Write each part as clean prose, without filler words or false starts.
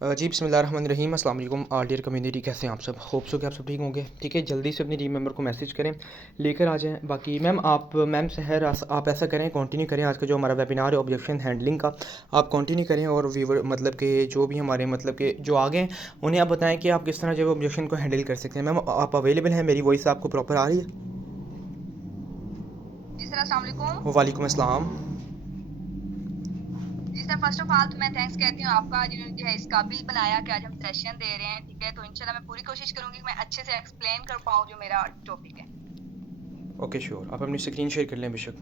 जी बिस्मिल्लाहिर्रहमानिर्रहीम। अस्सलाम वालेकुम ऑल डियर कम्युनिटी, कैसे हैं आप सब? होप सो कि आप सब ठीक होंगे। ठीक है, जल्दी से अपनी टीम मेंबर को मैसेज करें, लेकर आ जाएं। बाकी मैम सहर आप ऐसा करें, कंटिन्यू करें आज का जो हमारा वेबिनार है ऑब्जेक्शन हैंडलिंग का, आप कंटिन्यू करें। और व्यूवर मतलब कि जो भी हमारे मतलब कि जो आगे हैं उन्हें आप बताएं कि आप किस तरह जो ऑब्जेक्शन को हैंडल कर सकते हैं। मैम आप अवेलेबल हैं? मेरी वॉइस आपको प्रॉपर आ रही है? जी सर, अस्सलाम वालेकुम। वालेकुम अस्सलाम। जी सर, फर्स्ट ऑफ ऑल तो मैं थैंक्स कहती हूँ आपका, जिन्होंने जो है इस काबिल बनाया कि आज हम सेशन दे रहे हैं। ठीक है, तो इंशाल्लाह मैं पूरी कोशिश करूंगी कि मैं अच्छे से एक्सप्लेन कर पाऊँ जो मेरा टॉपिक है। ओके श्योर, आप अपनी स्क्रीन शेयर कर लें बेशक।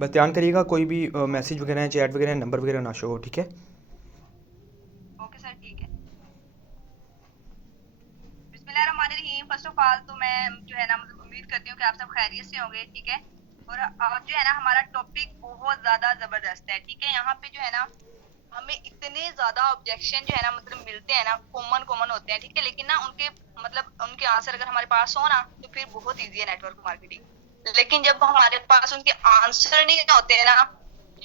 बस ध्यान करिएगा कोई भी मैसेज वगैरह चैट वगैरह नंबर वगैरह ना शो हो, ठीक है? ओके सर, ठीक है। बिस्मिल्लाहिर्रहमानिर्रहीम। फर्स्ट ऑफ ऑल तो मैं जो है ना उम्मीद करती हूँ कि आप सब खैरियत से होंगे। ठीक है, और आज जो है ना हमारा टॉपिक बहुत ज्यादा जबरदस्त है। ठीक है, यहाँ पे जो है ना हमें इतने ज्यादा ऑब्जेक्शन जो है ना मिलते हैं ना, कॉमन कॉमन होते हैं। ठीक है, लेकिन ना उनके उनके आंसर अगर हमारे पास हो ना तो फिर बहुत इजी है नेटवर्क मार्केटिंग। लेकिन जब हमारे पास उनके आंसर नहीं होते हैं ना,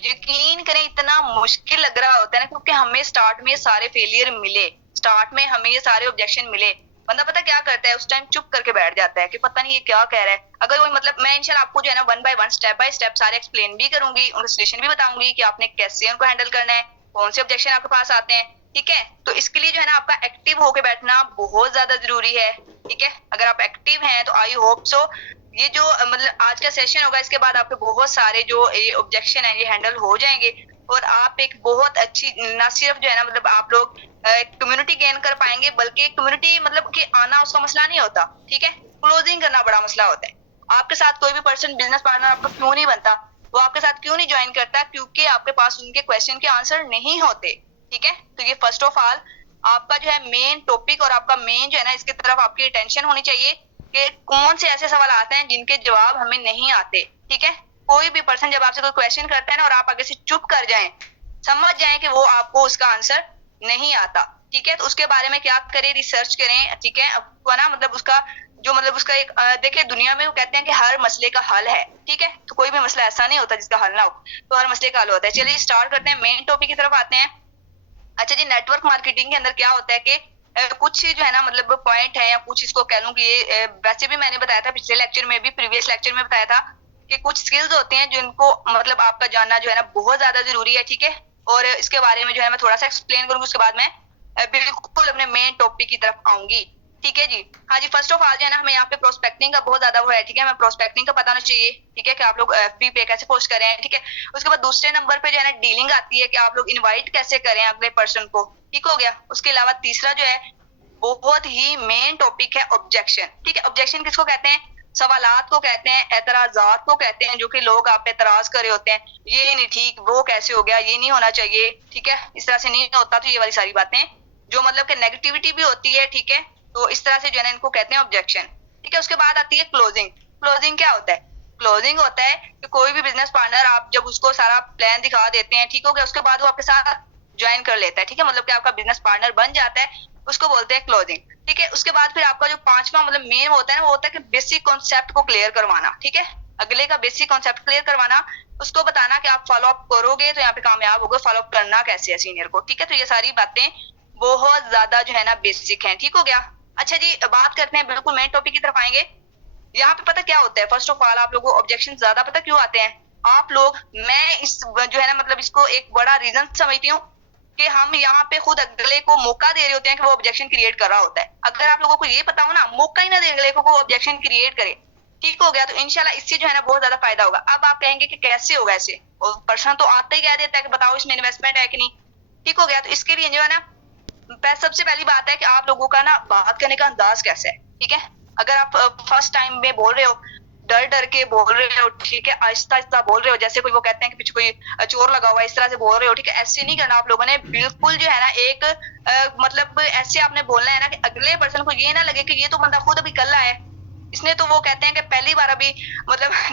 यकीन करें इतना मुश्किल लग रहा होता है ना, क्योंकि हमें स्टार्ट में सारे फेलियर मिले, स्टार्ट में हमें ये सारे ऑब्जेक्शन मिले। बंदा पता क्या करता है, उस टाइम चुप करके बैठ जाता है कि पता नहीं ये क्या कह रहा है। अगर वो मैं इंशाल्लाह आपको जो है ना one by one step by step सारे एक्सप्लेन भी करूंगी, उनका सोल्यूशन भी बताऊंगी कि आपने कैसे उनको हैंडल करना है, कौन से ऑब्जेक्शन आपके पास आते हैं। ठीक है, तो इसके लिए जो है ना आपका एक्टिव होके बैठना बहुत ज्यादा जरूरी है। ठीक है, अगर आप एक्टिव हैं तो आई होप सो ये जो आज का सेशन होगा, इसके बाद आपके बहुत सारे जो ये ऑब्जेक्शन है ये हैंडल हो जाएंगे। और आप एक बहुत अच्छी, ना सिर्फ जो है ना आप लोग कम्युनिटी गेन कर पाएंगे, बल्कि कम्युनिटी कि आना उसका मसला नहीं होता। ठीक है, क्लोजिंग करना बड़ा मसला होता है। आपके साथ कोई भी पर्सन बिजनेस पार्टनर आपका क्यों नहीं बनता, वो आपके साथ क्यों नहीं ज्वाइन करता? क्योंकि आपके पास उनके क्वेश्चन के आंसर नहीं होते। ठीक है, तो ये फर्स्ट ऑफ ऑल आपका जो है मेन टॉपिक और आपका मेन जो है ना इसकी तरफ आपकी अटेंशन होनी चाहिए कि कौन से ऐसे सवाल आते हैं जिनके जवाब हमें नहीं आते। ठीक है, कोई भी पर्सन जब आपसे कोई क्वेश्चन करता है ना और आप आगे से चुप कर जाएं, समझ जाएं कि वो आपको उसका आंसर नहीं आता। ठीक है, तो उसके बारे में क्या करें, रिसर्च करें। ठीक है, आपको ना उसका जो उसका एक देखिए, दुनिया में वो कहते हैं कि हर मसले का हल है। ठीक है, तो कोई भी मसला ऐसा नहीं होता जिसका हल ना हो, तो हर मसले का हल होता है। चलिए स्टार्ट करते हैं, मेन टॉपिक की तरफ आते हैं। अच्छा जी, नेटवर्क मार्केटिंग के अंदर क्या होता है कि कुछ जो है ना पॉइंट है, या कुछ इसको कह लूं कि ये वैसे भी मैंने बताया था पिछले लेक्चर में भी, प्रीवियस लेक्चर में बताया था कि कुछ स्किल्स होते हैं जिनको आपका जानना जो है ना बहुत ज्यादा जरूरी है। ठीक है, और इसके बारे में जो है मैं थोड़ा सा एक्सप्लेन करूंगी, उसके बाद मैं बिल्कुल अपने मेन टॉपिक की तरफ आऊंगी। ठीक है जी। हाँ जी, फर्स्ट ऑफ ऑल जो है ना हमें यहाँ पे प्रोस्पेक्टिंग का बहुत ज्यादा वो है। ठीक है, हमें प्रोस्पेक्टिंग का पता होना चाहिए। ठीक है, कि आप लोग एफबी पे कैसे पोस्ट करें। ठीक है, उसके बाद दूसरे नंबर पे जो है ना डीलिंग आती है कि आप लोग इनवाइट कैसे करें अगले पर्सन को। ठीक हो गया, उसके अलावा तीसरा जो है बहुत ही मेन टॉपिक है ऑब्जेक्शन। ठीक है, ऑब्जेक्शन किसको कहते हैं? सवालात को कहते हैं, एतराजात को कहते हैं, जो कि लोग आप पे एतराज कर रहे होते हैं, ये नहीं ठीक, वो कैसे हो गया, ये नहीं होना चाहिए। ठीक है, इस तरह से नहीं होता। तो ये वाली सारी बातें जो कि नेगेटिविटी भी होती है। ठीक है, तो इस तरह से जो है ना इनको कहते हैं ऑब्जेक्शन। ठीक है, उसके बाद आती है क्लोजिंग। क्लोजिंग क्या होता है? क्लोजिंग होता है कि कोई भी बिजनेस पार्टनर आप जब उसको सारा प्लान दिखा देते हैं, ठीक हो गया, उसके बाद वो आपके साथ ज्वाइन कर लेता है। ठीक है, कि आपका बिजनेस पार्टनर बन जाता है, उसको बोलते हैं क्लोजिंग। ठीक है, उसके बाद फिर आपका जो पांचवा मेन होता है ना, वो होता है कि बेसिक कॉन्सेप्ट को क्लियर करवाना। ठीक है, अगले का बेसिक कॉन्सेप्ट क्लियर करवाना, उसको बताना कि आप फॉलो अप करोगे तो यहाँ पे कामयाब होगे, फॉलो अप करना कैसे है सीनियर को। ठीक है, तो ये सारी बातें बहुत ज्यादा जो है ना बेसिक है। ठीक हो गया। अच्छा जी, बात करते हैं, बिल्कुल मेन टॉपिक की तरफ आएंगे। यहाँ पे पता क्या होता है, फर्स्ट ऑफ ऑल आप लोगों को ऑब्जेक्शन ज्यादा पता क्यों आते हैं? आप लोग, मैं इस जो है ना इसको एक बड़ा रीजन समझती हूँ कि हम यहाँ पे खुद अगले को मौका दे रहे होते हैं कि वो ऑब्जेक्शन क्रिएट कर रहा होता है। अगर आप लोगों को ये पता हो ना, मौका ही ना दे अगले को वो ऑब्जेक्शन क्रिएट करे। ठीक हो गया, तो इंशाल्लाह इससे जो है ना बहुत ज्यादा फायदा होगा। अब आप कहेंगे कि कैसे होगा ऐसे, और पर्सन तो आता ही कह देता है कि बताओ इसमें इन्वेस्टमेंट है कि नहीं। ठीक हो गया, तो इसके लिए जो है ना सबसे पहली बात है कि आप लोगों का ना बात करने का अंदाज कैसा है। ठीक है, अगर आप फर्स्ट टाइम में बोल रहे हो, डर डर के बोल रहे हो, ठीक है, आहिस्ता आहिस्ता बोल रहे हो, जैसे कोई वो कहते हैं कि पीछे कोई चोर लगा हुआ है, इस तरह से बोल रहे हो। ठीक है, ऐसे नहीं करना आप लोगों ने, बिल्कुल जो है ना एक ऐसे आपने बोलना है ना कि अगले पर्सन को ये ना लगे कि ये तो बंदा खुद अभी कल आया है, इसने तो वो कहते हैं कि पहली बार अभी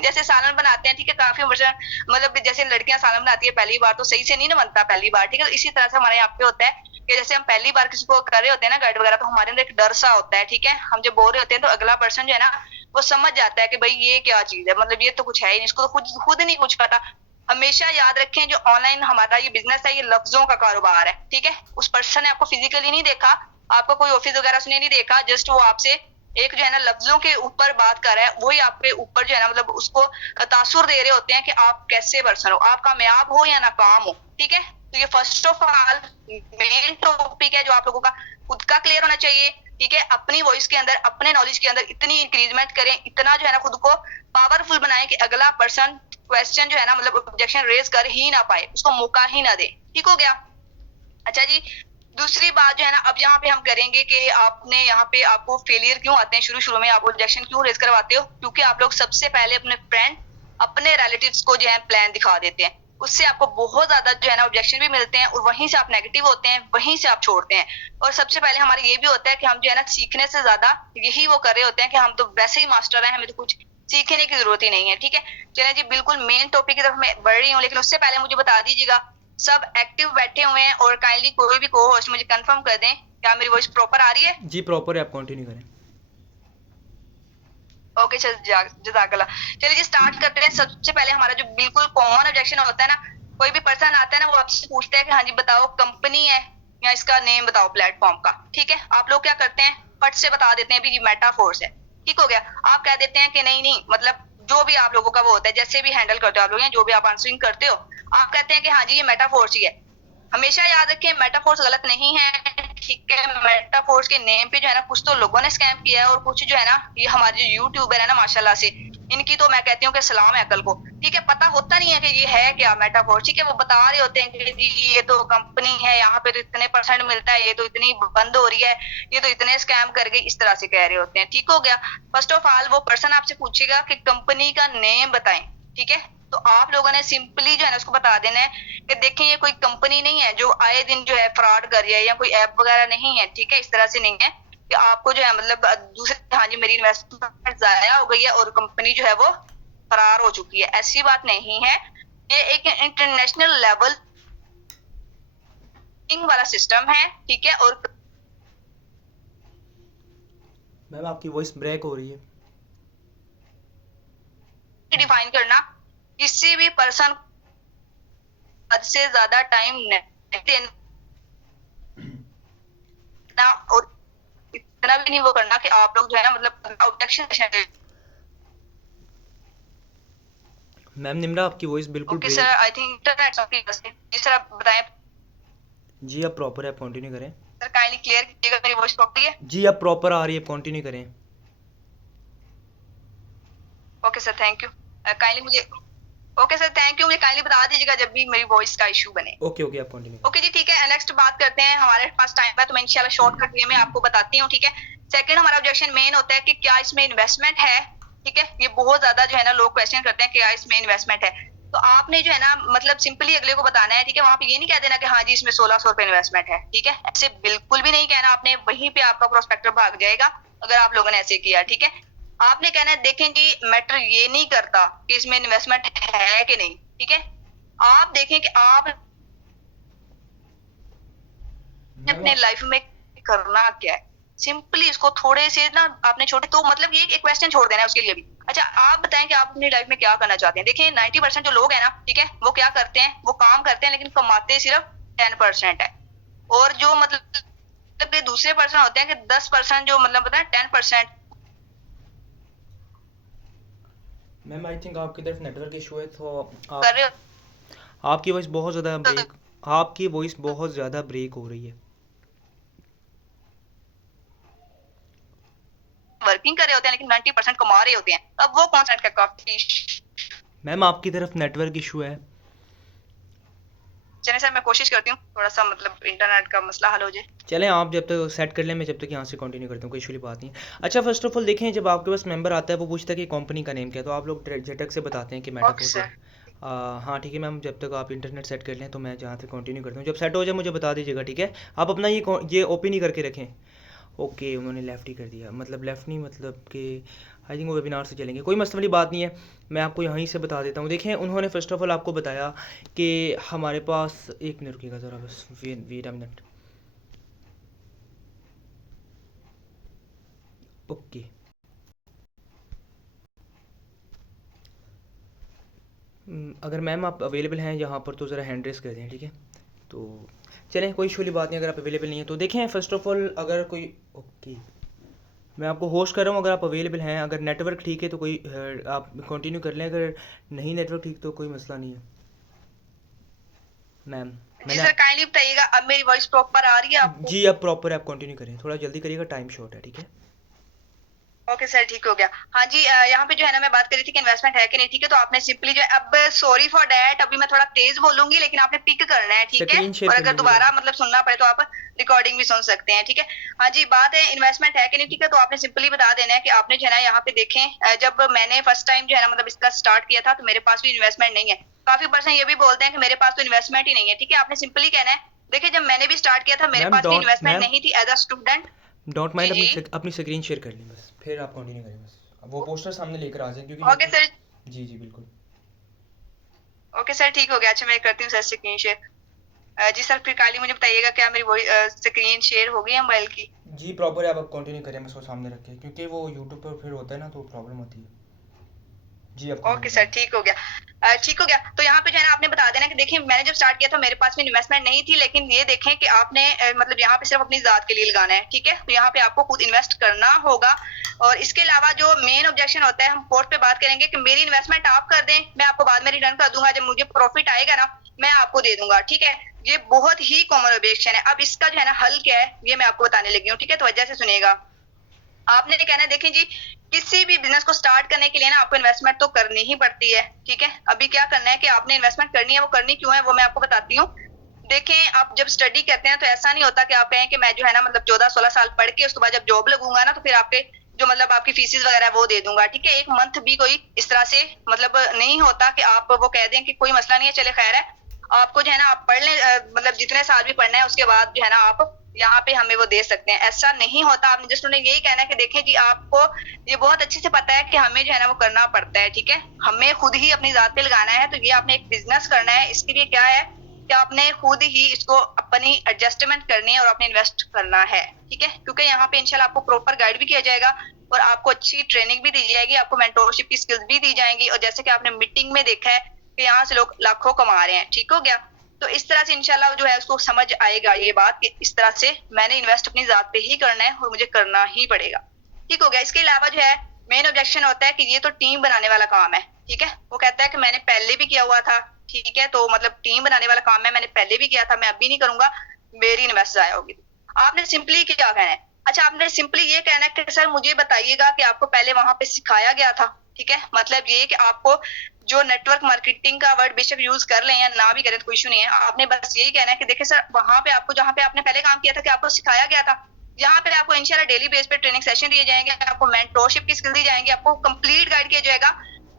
जैसे सालन बनाते हैं। ठीक है, काफी जैसे लड़कियां सालन बनाती है पहली बार, तो सही से नहीं ना बनता पहली बार। ठीक है, तो इसी तरह से हमारे यहाँ पे होता है कि जैसे हम पहली बार किसी को कर रहे होते हैं ना गाइड वगैरह, तो हमारे अंदर एक डर सा होता है। ठीक है, हम जब बोल रहे होते हैं तो अगला पर्सन जो है ना वो समझ जाता है कि भाई ये क्या चीज है, ये तो कुछ है ही नहीं, इसको तो खुद खुद नहीं कुछ पता। हमेशा याद रखें जो ऑनलाइन हमारा ये बिजनेस है ये लफ्जों का कारोबार है, ठीक है। उस पर्सन ने आपको फिजिकली नहीं देखा, आपको कोई ऑफिस वगैरह उसने नहीं देखा, जस्ट वो आपसे एक जो है ना लफ्जों के ऊपर बात कर रहा है, वही आपके ऊपर जो है ना मतलब उसको तासुर दे रहे होते हैं कि आप कैसे पर्सन हो, आप कामयाब हो या नाकाम हो, ठीक है। तो ये first of all main topic है जो आप लोगों का खुद का क्लियर होना चाहिए, ठीक है। अपनी वॉइस के अंदर, अपने नॉलेज के अंदर इतनी इंक्रीजमेंट करें, इतना जो है ना खुद को पावरफुल बनाएं कि अगला पर्सन क्वेश्चन जो है ना मतलब ऑब्जेक्शन रेज कर ही ना पाए, उसको मौका ही ना दे, ठीक हो गया। अच्छा जी, दूसरी बात जो है ना अब यहाँ पे हम करेंगे कि आपने यहाँ पे आपको फेलियर क्यों आते हैं, शुरू शुरू में आप ऑब्जेक्शन क्यों रेज करवाते हो, क्योंकि आप लोग सबसे पहले अपने फ्रेंड, अपने रिलेटिव्स को जो है प्लान दिखा देते हैं, उससे आपको बहुत ज्यादा जो है ना ऑब्जेक्शन भी मिलते हैं और वहीं से आप नेगेटिव होते हैं, वहीं से आप छोड़ते हैं। और सबसे पहले हमारा ये भी होता है कि हम जो है ना सीखने से ज्यादा यही वो कर रहे होते हैं कि हम तो वैसे ही मास्टर हैं, हमें तो कुछ सीखने की जरूरत ही नहीं है, ठीक है। चलिए जी, बिल्कुल मेन टॉपिक की तरफ मैं बढ़ रही हूँ, लेकिन उससे पहले मुझे बता दीजिएगा सब एक्टिव बैठे हुए हैं और काइंडली कोई भी को होस्ट मुझे कंफर्म कर दें क्या मेरी वॉइस प्रॉपर आ रही है। जी प्रॉपर है, आप कंटिन्यू करें। ओके चल, जजाकल्ला। चलिए जी स्टार्ट करते हैं। सबसे पहले हमारा जो बिल्कुल कॉमन ऑब्जेक्शन होता है ना, कोई भी पर्सन आता है ना वो आपसे पूछता है कि हाँ जी बताओ कंपनी है या इसका नेम बताओ प्लेटफॉर्म का, ठीक है। आप लोग क्या करते हैं, फट से बता देते हैं भी मेटाफोर्स है, ठीक हो गया। आप कह देते हैं कि नहीं नहीं मतलब जो भी आप लोगों का वो होता है, जैसे भी हैंडल करते हो आप लोग या जो भी आप आंसरिंग करते हो, आप कहते हैं कि हाँ जी ये मेटाफोर्स ही है। हमेशा याद रखें मेटाफोर्स गलत नहीं है, ठीक है। मेटाफोर्स के नेम पे जो है ना कुछ तो लोगों ने स्कैम किया है और कुछ जो है ना ये हमारे जो यूट्यूबर है ना माशाल्लाह से, इनकी तो मैं कहती हूँ कि सलाम है अकल को, ठीक है। पता होता नहीं है कि ये है क्या मेटाफोर्स, ठीक है। वो बता रहे होते हैं कि जी ये तो कंपनी है, यहाँ पे तो इतने परसेंट मिलता है, ये तो इतनी बंद हो रही है, ये तो इतने स्कैम कर गई, इस तरह से कह रहे होते हैं, ठीक हो गया। फर्स्ट ऑफ ऑल वो पर्सन आपसे पूछेगा कि कंपनी का नेम बताएं, ठीक है। तो आप लोगों ने सिंपली जो है ना उसको बता देना है कि देखें ये कोई कंपनी नहीं है जो आए दिन जो है फ्रॉड कर रही है, या कोई ऐप वगैरह नहीं है, ठीक है। इस तरह से नहीं है कि आपको जो है मतलब दूसरे हाँ जी मेरी इन्वेस्टमेंट जाया हो गई है और कंपनी जो है वो फरार हो चुकी है, ऐसी बात नहीं है। ये एक इंटरनेशनल लेवल वाला सिस्टम है, ठीक है। और मैम आपकी वॉइस ब्रेक हो रही है। डिफाइन करना किसी भी पर्सन हद से ज्यादा टाइम नहीं देना और इतना भी नहीं वो करना कि आप लोग जो है ना मतलब ऑब्जेक्शन। मैम निम्रा आपकी वॉइस बिल्कुल okay sir, break. I think internet आपकी वजह से। जी सर आप बताएं। जी आप प्रॉपर है, आप कंटिन्यू करें। सर काइंडली क्लियर कीजिएगा मेरी वॉइस प्रॉपर्ली है। जी आप प्रॉपर आ रही है, कंटिन्यू करें। Okay sir thank you. Kindly मुझे ओके सर थैंक यू, मुझे काइंडली बता दीजिएगा जब भी मेरी वॉइस का इशू बने। ओके ओके, आप कंटिन्यू करें। ओके जी ठीक है, नेक्स्ट बात करते हैं। हमारे पास टाइम है तो मैं इंशाल्लाह शॉर्टकट वे में आपको बताती हूँ, ठीक है। सेकंड हमारा ऑब्जेक्शन मेन होता है कि क्या इसमें इन्वेस्टमेंट है, ठीक है। ये बहुत ज्यादा जो है ना लोग क्वेश्चन करते हैं क्या इसमें इन्वेस्टमेंट है, तो आपने जो है ना मतलब सिंपली अगले को बताना है, ठीक है। वहां पे ये नहीं कह देना कि हाँ जी इसमें 1600 रुपए इन्वेस्टमेंट है, ठीक है। ऐसे बिल्कुल भी नहीं कहना आपने, वहीं पे आपका प्रोस्पेक्टर भाग जाएगा अगर आप लोगों ने ऐसे किया, ठीक है। आपने कहना है देखें जी मैटर ये नहीं करता कि इसमें इन्वेस्टमेंट है कि नहीं, ठीक है। आप देखें कि आप मैम अपने लाइफ में करना क्या है, सिंपली इसको थोड़े से ना आपने छोटे तो मतलब ये एक क्वेश्चन छोड़ देना है उसके लिए भी। अच्छा आप बताएं कि आप अपनी लाइफ में क्या करना चाहते हैं। देखिए 90% जो लोग हैं ना, ठीक है, वो क्या करते हैं, वो काम करते हैं लेकिन कमाते सिर्फ 10% है। और जो मतलब के दूसरे पर्सन होते हैं कि 10% जो मतलब पता है 10% मैम आई थिंक आपकी तरफ नेटवर्क इशू है, तो कर आप रहे आपकी वॉइस बहुत ज़्यादा हो, ब्रेक, आपकी वॉइस बहुत ज़्यादा ब्रेक हो रही है। वर्किंग कर रहे होते हैं लेकिन 90% कमा रहे होते हैं, अब वो कौन सा का काफी। मैम आपकी तरफ नेटवर्क इशू है। चलिए सर मैं कोशिश करती हूँ थोड़ा सा मतलब इंटरनेट का मसला हल हो जाए। चलें आप जब तक सेट कर लें, मैं जब तक यहाँ से कंटिन्यू करता हूँ, कोई इशू वाली बात नहीं है। अच्छा फर्स्ट ऑफ ऑल देखें, जब आपके पास मेंबर आता है वो पूछता है कि कंपनी का नेम क्या है, तो आप लोग झटक से बताते हैं कि ओके मेटाफोर्स है। सर। हाँ ठीक है मैम, जब तक आप इंटरनेट सेट कर लें तो मैं जहाँ से कंटिन्यू करता हूँ, जब सेट हो जाए मुझे बता दीजिएगा, ठीक है। आप अपना ये ओपन ही करके रखें। ओके उन्होंने लेफ़्ट ही कर दिया, मतलब लेफ़्ट नहीं मतलब कि आई थिंक वो वेबिनार से चलेंगे, कोई मसले वाली बात नहीं है। मैं आपको यहीं से बता देता हूँ। देखें उन्होंने फ़र्स्ट ऑफ ऑल आपको बताया कि हमारे पास, एक मिनट रुकिएगा ज़रा बस, वेट अ मिनट। ओके अगर मैम आप अवेलेबल हैं यहाँ पर तो ज़रा हैंड रेस कर दें, ठीक है। तो चलें, कोई इशू वाली बात नहीं। अगर आप अवेलेबल नहीं हैं तो देखें, फ़र्स्ट ऑफ़ ऑल अगर कोई ओके, मैं आपको होस्ट कर रहा हूँ। अगर आप अवेलेबल हैं, अगर नेटवर्क ठीक है तो कोई आप कंटिन्यू कर लें। अगर नहीं नेटवर्क ठीक तो कोई मसला नहीं है मैम। जी मैंने सर, काइंडली बताइएगा अब मेरी वॉइस प्रॉपर आ रही है आपको? जी, अब प्रॉपर आप कंटिन्यू करें, थोड़ा जल्दी करिएगा, टाइम शॉर्ट है, ठीक है। ओके सर, ठीक हो गया। हाँ जी, यहाँ पे जो है ना मैं बात कर रही थी कि इन्वेस्टमेंट है कि नहीं, ठीक है। तो आपने सिंपली जो है, अब सॉरी फॉर दैट, अभी मैं थोड़ा तेज बोलूंगी लेकिन आपने पिक करना है, ठीक है। स्क्रीन शेयर और कर अगर लीजिएगा दोबारा आप। मतलब सुनना पड़े तो आप रिकॉर्डिंग भी सुन सकते हैं, ठीक है। हाँ जी, बात है इन्वेस्टमेंट है कि नहीं, ठीक है। तो आपने सिंपली बता देना है कि आपने जो है ना यहाँ पे देखें, जब मैंने फर्स्ट टाइम जो है ना मतलब इसका स्टार्ट किया था तो मेरे पास भी इन्वेस्टमेंट नहीं है। काफी पर्सन ये भी बोलते हैं कि मेरे पास तो इन्वेस्टमेंट ही नहीं है, ठीक है। आपने सिंपली कहना है, देखिए जब मैंने भी स्टार्ट किया था मेरे मैम पास भी डोंट इन्वेस्टमेंट मैम नहीं थी as a student. Don't ji mind, ji. अपनी स्क्रीन शेयर कर लें बस, फिर आप कंटिन्यू करें बस। अब वो पोस्टर सामने लेकर आ जाए, क्योंकि ये ओके तो सर। जी जी बिल्कुल। ओके सर, ठीक हो गया। अच्छा, मैं करती हूँ सर स्क्रीन शेयर। जी सर, फिर काली मुझे बताइएगा क्या मेरी वही स्क्रीन शेयर हो गई है मोबाइल की? जी प्रॉपर है, आप अब कंटिन्यू करें बस वो सामने रख के, क्योंकि वो यूट्यूब पर फिर होता है ना तो प्रॉब्लम होती है। जी आप ओके कंटिन्यू सर, करें। ठीक हो गया। ठीक हो गया। तो यहाँ पे जो है ना आपने बता देना कि देखिए मैंने जब स्टार्ट किया था मेरे पास में इन्वेस्टमेंट नहीं थी, लेकिन ये देखें कि आपने मतलब यहाँ पे सिर्फ अपनी जात के लिए लगाना है, ठीक है। तो यहाँ पे आपको खुद इन्वेस्ट करना होगा। और इसके अलावा जो मेन ऑब्जेक्शन होता है, हम फोर्थ पे बात करेंगे कि मेरी इन्वेस्टमेंट आप कर दें, मैं आपको बाद में रिटर्न कर दूंगा, जब मुझे प्रॉफिट आएगा ना मैं आपको दे दूंगा, ठीक है। ये बहुत ही कॉमन ऑब्जेक्शन है। अब इसका जो है ना हल क्या है ये मैं आपको बताने लगी हूँ, ठीक है। तो वजह से सुनिएगा। आपने कहना है, देखें जी, किसी भी बिजनेस को स्टार्ट करने के लिए ना आपको इन्वेस्टमेंट तो करनी ही पड़ती है, ठीक है। अभी क्या करना है कि आपने इन्वेस्टमेंट करनी है, वो करनी क्यों है वो मैं आपको बताती हूँ। देखें, आप जब स्टडी करते हैं तो ऐसा नहीं होता कि आप कहें कि मैं जो है ना मतलब 14-16 साल पढ़ के उसके बाद जब जॉब लगूंगा ना तो फिर आपके जो मतलब आपकी फीसिस वगैरह वो दे दूंगा, ठीक है। एक मंथ भी कोई इस तरह से मतलब नहीं होता कि आप वो कह दें कि कोई मसला नहीं है, चले खैर है। आपको जो है ना आप पढ़ लें, मतलब जितने साल भी पढ़ना है उसके बाद जो है ना आप यहाँ पे हमें वो दे सकते हैं, ऐसा नहीं होता। आपने जस्ट उन्हें यही कहना है कि देखें जी, आपको ये बहुत अच्छे से पता है कि हमें जो है ना वो करना पड़ता है, ठीक है। हमें खुद ही अपनी जात पे लगाना है, तो ये आपने एक बिजनेस करना है। इसके लिए क्या है कि आपने खुद ही इसको अपनी एडजस्टमेंट करनी है और अपने इन्वेस्ट करना है, ठीक है। क्योंकि यहाँ पे इंशाल्लाह आपको प्रॉपर गाइड भी किया जाएगा और आपको अच्छी ट्रेनिंग भी दी जाएगी, आपको मेंटोरशिप की स्किल्स भी दी जाएंगी। और जैसे कि आपने मीटिंग में देखा है कि यहाँ से लोग लाखों कमा रहे हैं, ठीक हो गया। तो इस तरह से इंशाल्लाह जो है उसको समझ आएगा ये बात कि इस तरह से मैंने इन्वेस्ट अपनी जात पे ही करना है और मुझे करना ही पड़ेगा, ठीक हो गया। इसके अलावा जो है मेन ऑब्जेक्शन होता है कि ये तो टीम बनाने वाला काम है, ठीक है। वो कहता है कि मैंने पहले भी किया हुआ था, ठीक है। तो मतलब टीम बनाने वाला काम है, मैंने पहले भी किया था, मैं अभी नहीं करूंगा, मेरी इन्वेस्ट जाया होगी। आपने सिंपली क्या कहना है? अच्छा, आपने सिंपली ये कहना है कि सर मुझे बताइएगा कि आपको पहले वहां पे सिखाया गया था, ठीक है। मतलब ये कि आपको जो नेटवर्क मार्केटिंग का वर्ड बेशक यूज कर लें या ना भी करें तो कोई इशू नहीं है। आपने बस यही कहना है कि देखिए सर, वहां पे आपको जहाँ पे आपने पहले काम किया था कि आपको सिखाया गया था, यहाँ पे आपको इंशाल्लाह डेली बेस पे ट्रेनिंग सेशन दिए जाएंगे, आपको मेंटोरशिप की स्किल दी जाएंगी, आपको कंप्लीट गाइड किया जाएगा।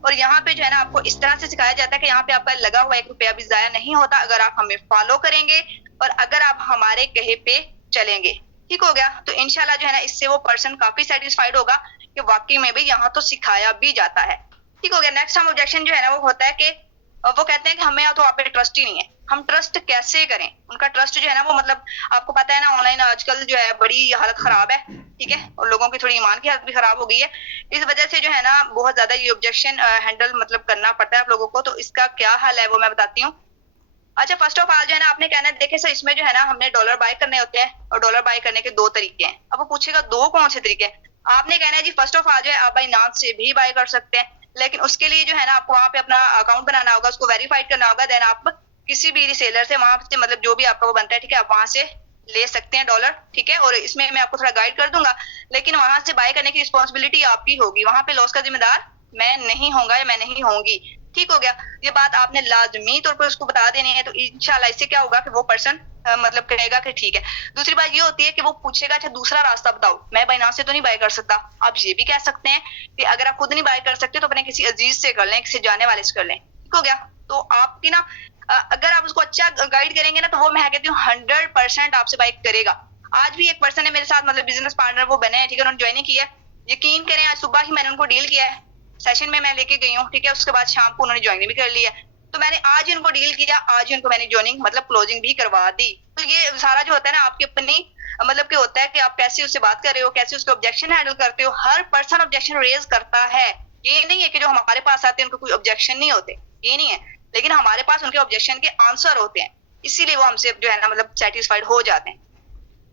और यहाँ पे जो है ना आपको इस तरह से सिखाया जाता है कि यहाँ पे आपका लगा हुआ 1 रुपया भी जाया नहीं होता अगर आप हमें फॉलो करेंगे और अगर आप हमारे कहे पे चलेंगे, ठीक हो गया। तो इंशाल्लाह जो है ना इससे वो पर्सन काफी सेटिस्फाइड होगा कि वाकई में भी यहाँ तो सिखाया भी जाता है, ठीक हो गया। नेक्स्ट हम ऑब्जेक्शन जो है ना वो होता है कि वो कहते हैं कि हमें तो आप पे ट्रस्ट ही नहीं है। हम ट्रस्ट कैसे करें? उनका ट्रस्ट जो है ना वो मतलब आपको पता है ना ऑनलाइन आजकल जो है बड़ी हालत खराब है, ठीक है। और लोगों की थोड़ी ईमान की हालत भी खराब हो गई है। इस वजह से जो है ना बहुत ज्यादा ये ऑब्जेक्शन हैंडल मतलब करना पड़ता है आप लोगों को। तो इसका क्या हल है वो मैं बताती हूँ। अच्छा, फर्स्ट ऑफ ऑल जो है ना आपने कहना है, देखे सर इसमें जो है ना हमने डॉलर बाय करने होते हैं और डॉलर बाय करने के 2 तरीके हैं। अब वो पूछेगा दो कौन से तरीके हैं? आपने कहना है जी फर्स्ट ऑफ ऑल जो है आप बाइनांस से भी बाय कर सकते हैं, लेकिन उसके लिए जो है ना आपको वहां पे अपना अकाउंट बनाना होगा, उसको वेरीफाइड करना होगा। देन आप किसी भी रिसेलर से वहां से मतलब जो भी आपका वो बनता है, ठीक है, आप वहां से ले सकते हैं डॉलर, ठीक है। और इसमें मैं आपको थोड़ा गाइड कर दूंगा, लेकिन वहां से बाय करने की रिस्पॉन्सिबिलिटी आपकी होगी, वहां पे लॉस का जिम्मेदार मैं नहीं होऊंगा या मैं नहीं होंगी, ठीक हो गया। ये बात आपने लाजमी तौर पर उसको बता देनी है। तो इंशाल्लाह इससे क्या होगा कि वो पर्सन मतलब कहेगा कि ठीक है। दूसरी बात ये होती है कि वो पूछेगा अच्छा दूसरा रास्ता बताओ, मैं बाइनांस से तो नहीं बाय कर सकता। आप ये भी कह सकते हैं कि अगर आप खुद नहीं बाय कर सकते तो अपने किसी अजीज से कर लें, किसी जाने वाले से कर लें, ठीक हो गया। तो आपकी ना अगर आप उसको अच्छा गाइड करेंगे ना तो वो मैं कहती हूँ 100% आपसे बाय करेगा। आज भी एक पर्सन है मेरे साथ मतलब बिजनेस पार्टनर वो बने हैं, ठीक है, उन्होंने ज्वाइनिंग की है। यकीन करें आज सुबह ही मैंने उनको डील किया है, सेशन में मैं लेके गई हूँ, ठीक है। उसके बाद शाम को उन्होंने ज्वाइनिंग भी कर ली है। तो मैंने आज ही उनको डील किया, आज ही उनको मैंने ज्वाइनिंग मतलब क्लोजिंग भी करवा दी। तो ये सारा जो होता है ना आपकी अपनी मतलब क्या होता है कि आप कैसे उससे बात कर रहे हो, कैसे उसके ऑब्जेक्शन हैंडल करते हो। हर पर्सन ऑब्जेक्शन रेज करता है, ये नहीं है कि जो हमारे पास आते हैं उनको कोई ऑब्जेक्शन नहीं होते। ये नहीं है, लेकिन हमारे पास उनके ऑब्जेक्शन के आंसर होते हैं, इसीलिए वो हमसे जो है ना मतलब सेटिस्फाइड हो जाते हैं।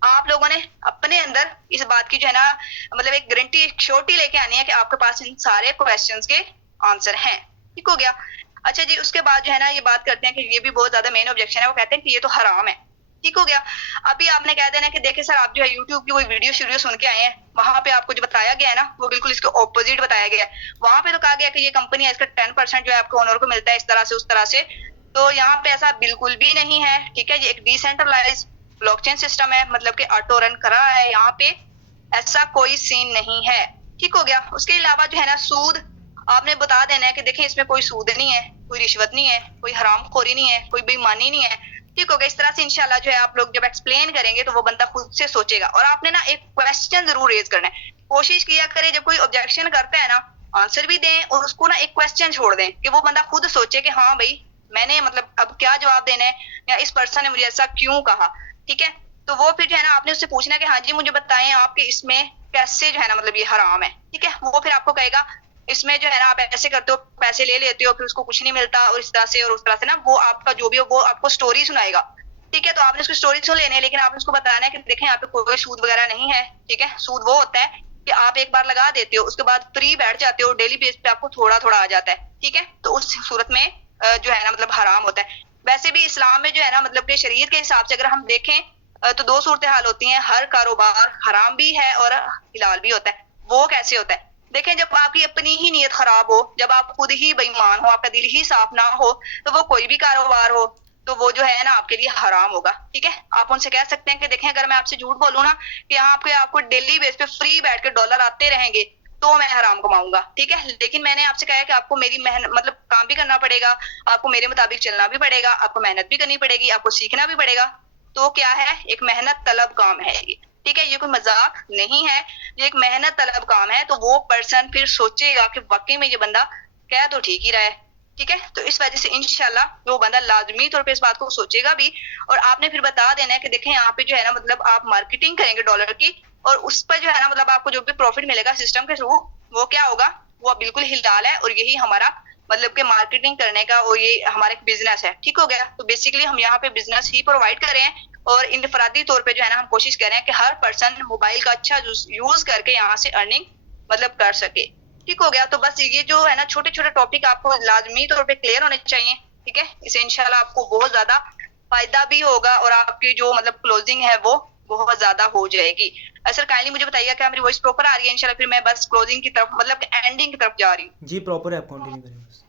आप लोगों ने अपने अंदर इस बात की जो है ना मतलब एक गारंटी श्योरिटी लेके आनी है कि आपके पास इन सारे क्वेश्चंस के आंसर हैं। ठीक हो गया। अच्छा जी, उसके बाद जो है ना ये बात करते हैं कि ये भी बहुत ज्यादा मेन ऑब्जेक्शन है, वो कहते हैं कि ये तो हराम है। ठीक हो गया। अभी आपने कह देना कि देखिए सर, आप जो है यूट्यूब की कोई वीडियो सुन के आए हैं, वहां पे आपको जो बताया गया है ना वो बिल्कुल इसके ऑपोजिट बताया गया है। वहां पे तो कहा गया कि ये कंपनी है, इसका 10% जो है आपको ओनर को मिलता है, इस तरह से उस तरह से। तो यहाँ पे ऐसा बिल्कुल भी नहीं है। ठीक है, ये एक डिसेंट्रलाइज ब्लॉकचेन सिस्टम है, मतलब कि ऑटो रन कर रहा है यहाँ पे, ऐसा कोई सीन नहीं है। ठीक हो गया। उसके अलावा जो है ना सूद, आपने बता देना है कि देखिए इसमें कोई सूद नहीं है, कोई रिश्वत नहीं है, कोई हरामखोरी नहीं है, कोई बेईमानी नहीं है। ठीक हो गया। इस तरह से इंशाल्लाह जो है आप लोग जब एक्सप्लेन करेंगे तो वो बंदा खुद से सोचेगा। और आपने ना एक क्वेश्चन जरूर रेज करना है। कोशिश किया करें जब कोई ऑब्जेक्शन करता है ना, आंसर भी दें और उसको ना एक क्वेश्चन छोड़ दें कि वो बंदा खुद सोचे कि हाँ भाई मैंने मतलब अब क्या जवाब देना है, या इस पर्सन ने मुझे ऐसा क्यों कहा। ठीक है, तो वो फिर जो है ना आपने उससे पूछना कि हाँ जी मुझे बताएं आपके इसमें कैसे जो है ना मतलब ये हराम है। ठीक है, वो फिर आपको कहेगा इसमें जो है ना आप ऐसे करते हो, पैसे ले लेते हो, फिर उसको कुछ नहीं मिलता, और इस तरह से और उस तरह से ना वो आपका जो भी हो वो आपको स्टोरी सुनाएगा। ठीक है, तो आपने उसकी स्टोरी सुन लेनी है, लेकिन आपने उसको बताना है कि देखें यहाँ पे कोई सूद वगैरह नहीं है। ठीक है, सूद वो होता है कि आप एक बार लगा देते हो, उसके बाद फ्री बैठ जाते हो, डेली बेस पे आपको थोड़ा थोड़ा आ जाता है। ठीक है, तो उस सूरत में जो है ना मतलब हराम होता है। वैसे भी इस्लाम में जो है ना मतलब के शरीयत के हिसाब से अगर हम देखें तो दो सूरत हाल होती हैं, हर कारोबार हराम भी है और हिलाल भी होता है। वो कैसे होता है? देखें, जब आपकी अपनी ही नीयत खराब हो, जब आप खुद ही बेईमान हो, आपका दिल ही साफ ना हो, तो वो कोई भी कारोबार हो तो वो जो है ना आपके लिए हराम होगा। ठीक है, आप उनसे कह सकते हैं कि देखें अगर मैं आपसे झूठ बोलूं ना कि यहाँ पे आपको डेली बेस पे फ्री बैठ के डॉलर आते रहेंगे तो मैं हराम कमाऊंगा। ठीक है, लेकिन मैंने आपसे कहा है कि आपको मेरी मेहनत मतलब काम भी करना पड़ेगा, आपको मेरे मुताबिक चलना भी पड़ेगा, आपको मेहनत भी करनी पड़ेगी, आपको सीखना भी पड़ेगा। तो क्या है, एक मेहनत तलब काम है ये। ठीक है, ये कोई मजाक नहीं है, ये एक मेहनत तलब काम है। तो वो पर्सन फिर सोचेगा कि वाकई में ये बंदा कह तो ठीक ही रहा है। ठीक है, तो इस वजह से इंशाल्लाह वो बंदा लाजमी तौर पे इस बात को सोचेगा भी। और आपने फिर बता देना है कि देखें यहाँ पे जो है ना मतलब आप मार्केटिंग करेंगे डॉलर की, और उस पर जो है ना मतलब आपको जो भी प्रॉफिट मिलेगा सिस्टम के थ्रू, वो क्या होगा, वो बिल्कुल हिलाल है, और यही हमारा मतलब के मार्केटिंग करने का और ये हमारा एक बिजनेस है। ठीक हो गया। तो बेसिकली हम यहाँ पे बिजनेस ही प्रोवाइड कर रहे हैं, और इनफरादी तौर पे जो है ना हम कोशिश कर रहे हैं कि हर पर्सन मोबाइल का अच्छा यूज करके यहाँ से अर्निंग मतलब कर सके। ठीक हो गया। तो बस ये जो है ना छोटे छोटे टॉपिक आपको लाजमी तौर पे क्लियर होने चाहिए। ठीक है, इसे इंशाल्लाह आपको बहुत ज्यादा फायदा भी होगा, और आपकी जो मतलब क्लोजिंग है वो बहुत ज्यादा हो जाएगी। सर काइंडली मुझे बताइएगा क्या मेरी वॉइस प्रॉपर आ रही है? इंशाल्लाह फिर मैं बस क्लोजिंग की तरफ मतलब एंडिंग की तरफ जा रही हूँ। जी प्रॉपर है, आप कंटिन्यू करें बस।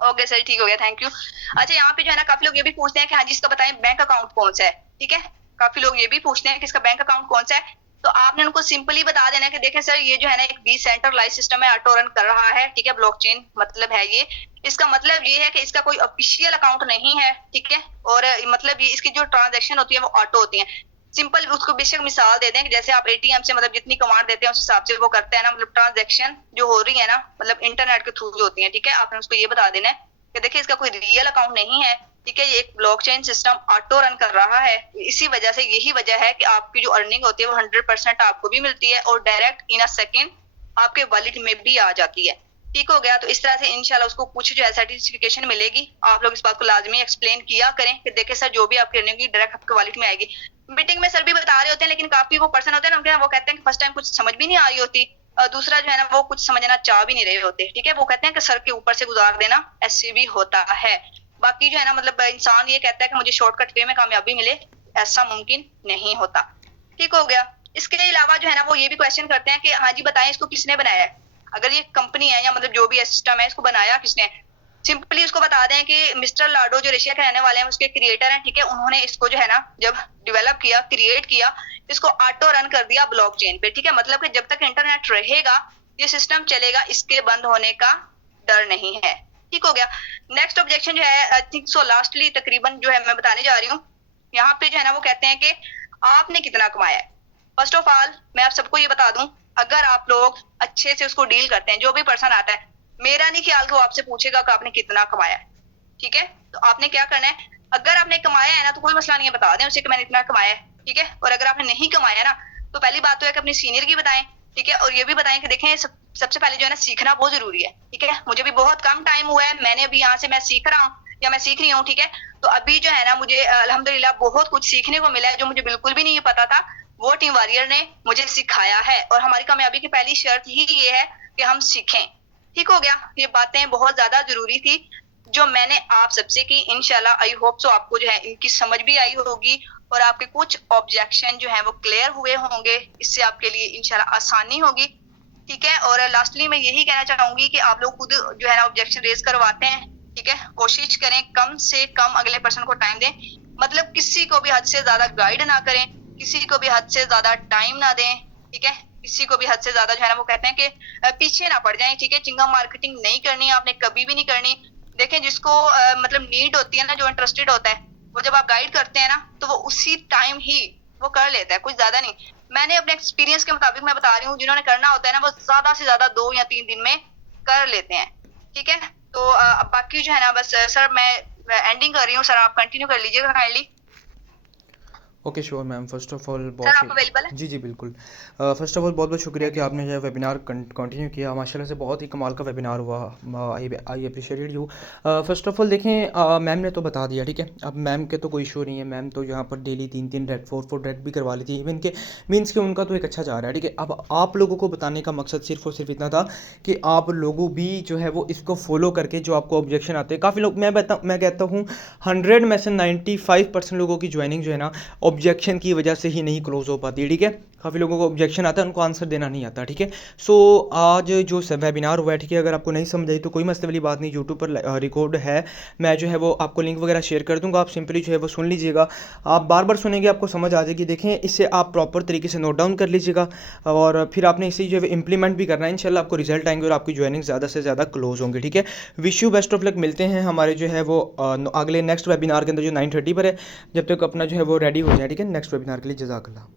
ओके सर, ठीक हो गया, थैंक यू। अच्छा, यहाँ पे जो है ना काफी लोग ये भी पूछते हैं कि हाँ जी इसका बताएं बैंक अकाउंट कौन सा है। ठीक है, काफी लोग ये भी पूछते हैं कि इसका बैंक अकाउंट कौन सा है। तो आपने उनको सिंपली बता देना है कि देखें सर ये जो है ना एक डिसेंट्रलाइज सिस्टम है, ऑटो रन कर रहा है। ठीक है, ब्लॉकचेन मतलब है ये। इसका मतलब ये है कि इसका कोई ऑफिशियल अकाउंट नहीं है। ठीक है, और मतलब ये इसकी जो ट्रांजेक्शन होती है वो ऑटो होती है। सिंपल उसको बेशक मिसाल दे दें कि जैसे आप एटीएम से मतलब जितनी कमांड देते हैं उस हिसाब से वो करते हैं ना, मतलब ट्रांजेक्शन जो हो रही है ना मतलब इंटरनेट के थ्रू जो होती है। ठीक है, आपने उसको ये बता देना है कि देखिए इसका कोई रियल अकाउंट नहीं है। ठीक है, ये एक ब्लॉकचेन सिस्टम ऑटो रन कर रहा है। इसी वजह से यही वजह है कि आपकी जो अर्निंग होती है वो 100% आपको भी मिलती है, और डायरेक्ट इन अ सेकेंड आपके वॉलेट में भी आ जाती है। ठीक हो गया। तो इस तरह से इंशाल्लाह उसको कुछ जो है सर्टिफिकेशन मिलेगी। आप लोग इस बात को लाजमी एक्सप्लेन किया करें कि देखिए सर जो भी आपकी अर्निंग होगी डायरेक्ट आपके वॉलेट में आएगी। मीटिंग में सर भी बता रहे होते हैं, लेकिन काफी वो पर्सन होते हैं ना वो कहते हैं कि फर्स्ट टाइम कुछ समझ भी नहीं आ रही होती, दूसरा जो है ना वो कुछ समझना चाह भी नहीं रहे होते। ठीक है, वो कहते हैं कि सर के ऊपर से गुजार देना, ऐसे भी होता है। बाकी जो है ना मतलब इंसान ये कहता है कि मुझे शॉर्टकट वे में कामयाबी मिले, ऐसा मुमकिन नहीं होता। ठीक हो गया। इसके अलावा जो है ना वो ये भी क्वेश्चन करते हैं कि हाँ जी बताएं इसको किसने बनाया है, अगर ये कंपनी है या मतलब जो भी सिस्टम है इसको बनाया किसने। सिंपली उसको बता दें कि मिस्टर लाडो जो रशिया के रहने वाले हैं उसके क्रिएटर हैं। ठीक है, उन्होंने इसको जो है ना जब डेवलप किया, क्रिएट किया, इसको ऑटो रन कर दिया ब्लॉकचेन पे। ठीक है, मतलब कि जब तक इंटरनेट रहेगा ये सिस्टम चलेगा, इसके बंद होने का डर नहीं है। ठीक हो गया। नेक्स्ट ऑब्जेक्शन जो है आई थिंक सो लास्टली तकरीबन जो है मैं बताने जा रही हूँ, यहाँ पे जो है ना वो कहते हैं कि आपने कितना कमाया है। फर्स्ट ऑफ ऑल मैं आप सबको ये बता दूं, अगर आप लोग अच्छे से उसको डील करते हैं, जो भी पर्सन आता है, मेरा नहीं ख्याल कि वो आपसे पूछेगा कि आपने कितना कमाया है। ठीक है, तो आपने क्या करना है, अगर आपने कमाया है ना तो कोई मसला नहीं है, बता दें उसे कि मैंने इतना कमाया है। ठीक है, और अगर आपने नहीं कमाया ना तो पहली बात तो है कि अपनी सीनियर की बताएं ठीक है, और ये भी बताएं कि देखें सबसे पहले जो है ना सीखना बहुत जरूरी है, ठीक है। मुझे भी बहुत कम टाइम हुआ है, मैंने अभी यहाँ से मैं सीख रहा हूँ या मैं सीख रही हूँ, ठीक है। तो अभी जो है ना मुझे अल्हम्दुलिल्लाह बहुत कुछ सीखने को मिला है जो मुझे बिल्कुल भी नहीं पता था, वो टीम वॉरियर ने मुझे सिखाया है। और हमारी कामयाबी की पहली शर्त ही ये है कि हम सीखें। ठीक हो गया, ये बातें बहुत ज्यादा जरूरी थी जो मैंने आप सबसे की। इंशाल्लाह आई होप सो आपको जो है इनकी समझ भी आई होगी और आपके कुछ ऑब्जेक्शन जो है वो क्लियर हुए होंगे। इससे आपके लिए इंशाल्लाह आसानी होगी, ठीक है। और लास्टली मैं यही कहना चाहूंगी कि आप लोग खुद जो है ना ऑब्जेक्शन रेज करवाते हैं, ठीक है, कोशिश करें कम से कम अगले पर्सन को टाइम दें। मतलब किसी को भी हद से ज्यादा गाइड ना करें, किसी को भी हद से ज्यादा टाइम ना दें, ठीक है। किसी को भी हद से ज्यादा जो है ना वो कहते हैं कि पीछे ना पड़ जाएं, ठीक है। चिंगम मार्केटिंग नहीं करनी, आपने कभी भी नहीं करनी। देखें जिसको मतलब नीड होती है ना, जो इंटरेस्टेड होता है, वो जब आप गाइड करते हैं ना तो वो उसी टाइम ही वो कर लेता है, कुछ ज्यादा नहीं। मैंने अपने एक्सपीरियंस के मुताबिक मैं बता रही हूँ, जिन्होंने करना होता है ना वो ज्यादा से ज्यादा 2 या 3 दिन में कर लेते हैं, ठीक है। तो अब बाकी जो है ना बस सर मैं एंडिंग कर रही हूँ, सर आप कंटिन्यू कर लीजिएगा kindly. Okay sure ma'am. First of all sir आप अवेलेबल है? जी बिल्कुल। फ़र्स्ट ऑफ़ ऑल बहुत बहुत शुक्रिया कि आपने जो है वेबिनार कंटिन्यू किया। माशाल्लाह से बहुत ही कमाल का वेबिनार हुआ। I appreciated you. First of all देखें, मैम ने तो बता दिया, ठीक है। अब मैम के तो कोई इशू नहीं है, मैम तो यहाँ पर डेली 3 रेड 4 रेड भी करवा लेती है। इवन के मीन्स के उनका तो एक अच्छा जा रहा है, ठीक है। अब आप लोगों को बताने का मकसद सिर्फ और सिर्फ इतना था कि आप लोगों भी जो है वो इसको फॉलो करके जो आपको ऑब्जेक्शन आते हैं, काफ़ी लोग मैं कहता हूँ 100 में से 95% लोगों की ज्वाइनिंग जो है ना ऑब्जेक्शन की वजह से ही नहीं क्लोज हो पाती है, ठीक है। काफ़ी लोगों को ऑब्जेक्शन आता है, उनको आंसर देना नहीं आता, ठीक है। सो आज जो वेबिनार हुआ है, ठीक है, अगर आपको नहीं समझ आई तो कोई मसले वाली बात नहीं, यूट्यूब पर रिकॉर्ड है, मैं जो है वो आपको लिंक वगैरह शेयर कर दूंगा, आप सिंपली जो है वो सुन लीजिएगा। आप बार बार सुनेंगे आपको समझ आ जाएगी। देखें इससे आप प्रॉपर तरीके से नोट डाउन कर लीजिएगा और फिर आपने इसे जो है इम्प्लीमेंट भी करना है। इंशाल्लाह आपको रिजल्ट आएंगे और आपकी ज्वाइनिंग ज़्यादा से ज़्यादा क्लोज होंगे, ठीक है। Wish you best of luck. मिलते हैं हमारे जो है वो अगले नेक्स्ट वेबिनार के अंदर जो 9:30 पर है। जब तक अपना जो है वो रेडी हो जाए, ठीक है, नेक्स्ट वेबिनार के लिए। जज़ाकल्लाह।